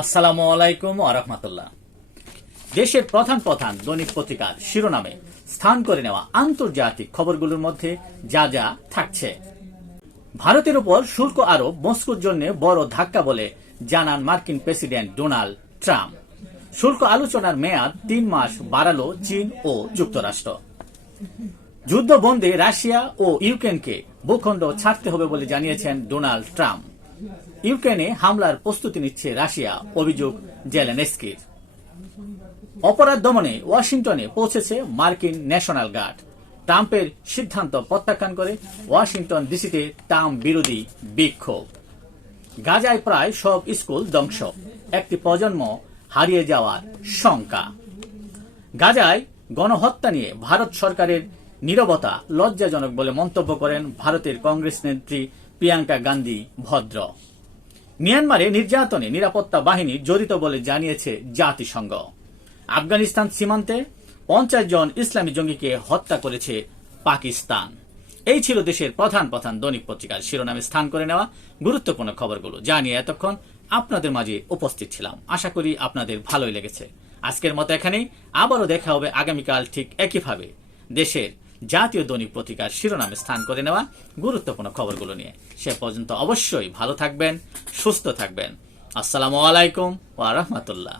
আসসালামু আলাইকুম ওয়া রাহমাতুল্লাহ। দেশের প্রধান প্রধান দৈনিক পত্রিকার শিরোনামে স্থান করে নেওয়া আন্তর্জাতিক খবরগুলোর মধ্যে যা যা থাকছে। ভারতের উপর শুল্ক আরোপ মস্কোর জন্য বড় ধাক্কা বলে জানান মার্কিন প্রেসিডেন্ট ডোনাল্ড ট্রাম্প। শুল্ক আলোচনার মেয়াদ 3 মাস বাড়ালো চীন ও যুক্তরাষ্ট্র। যুদ্ধবন্দী রাশিয়া ও ইউক্রেনকে ভূখণ্ড ছাড়তে হবে বলে জানিয়েছেন ডোনাল্ড ট্রাম্প। ইউক্রেনে হামলার প্রস্তুতি নিচ্ছে রাশিয়া, অভিযোগ জেলেনস্কির। অপরাধ দমনে ওয়াশিংটনে পৌঁছেছে মার্কিন ন্যাশনাল গার্ড। ট্রাম্পের সিদ্ধান্ত প্রত্যাখ্যান করে ওয়াশিংটন ডিসিতে ট্রাম্প বিরোধী বিক্ষোভ। গাজায় প্রায় সব স্কুল ধ্বংস, একটি প্রজন্ম হারিয়ে যাওয়ার শঙ্কা। গাজায় গণহত্যা নিয়ে ভারত সরকারের নীরবতা লজ্জাজনক বলে মন্তব্য করেন ভারতের কংগ্রেস নেত্রী প্রিয়াঙ্কা গান্ধী ভদ্র। মিয়ানমারে নির্যাতনে নিরাপত্তা বাহিনী জড়িত বলে জানিয়েছে জাতিসংঘ। আফগানিস্তান সীমান্তে 50 জন ইসলামী জঙ্গিকে হত্যা করেছে পাকিস্তান। এই ছিল দেশের প্রধান প্রধান দৈনিক পত্রিকার শিরোনামে স্থান করে নেওয়া গুরুত্বপূর্ণ খবরগুলো, যা নিয়ে এতক্ষণ আপনাদের মাঝে উপস্থিত ছিলাম। আশা করি আপনাদের ভালোই লেগেছে। আজকের মতো এখানেই, আবারও দেখা হবে আগামীকাল ঠিক একইভাবে দেশের জাতীয় দৈনিক পত্রিকার শিরোনামে স্থান করে নেওয়া গুরুত্বপূর্ণ খবরগুলো নিয়ে। সে পর্যন্ত অবশ্যই ভালো থাকবেন, সুস্থ থাকবেন। আসসালামু আলাইকুম ওয়া রাহমাতুল্লাহ।